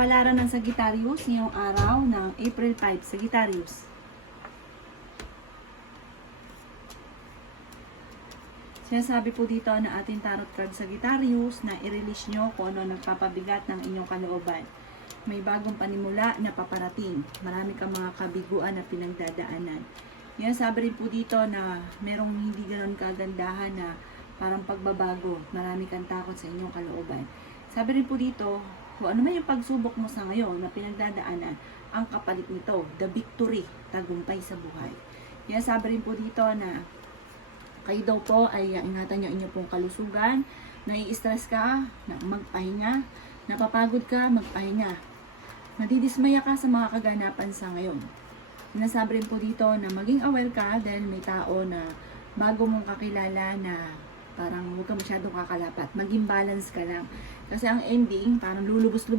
Kapalaran ng Sagittarius ngayong araw ng April 5, Sagittarius. Sinasabi po dito na ating tarot card Sagittarius na i-release nyo kung ano nagpapabigat ng inyong kalooban. May bagong panimula na paparating. Marami kang mga kabiguan na pinagdadaanan. Yan, sabi rin po dito na merong hindi ganoon kagandahan na parang pagbabago. Marami kang takot sa inyong kalooban. Sabi rin po dito, kung ano man yung pagsubok mo sa ngayon na pinagdadaanan, ang kapalit nito, the victory, tagumpay sa buhay. Yan, sabi rin po dito na kayo daw po ay ingatan nyo inyong pong kalusugan, nai-stress ka, magpahinga, napapagod ka, magpahinga. Nadidismaya ka sa mga kaganapan sa ngayon. Sinasabi rin po dito na maging aware ka dahil may tao na bago mong kakilala na parang huwag ka masyadong kakalapat. Maging balance ka lang. Kasi ang ending, parang lulubos-lubos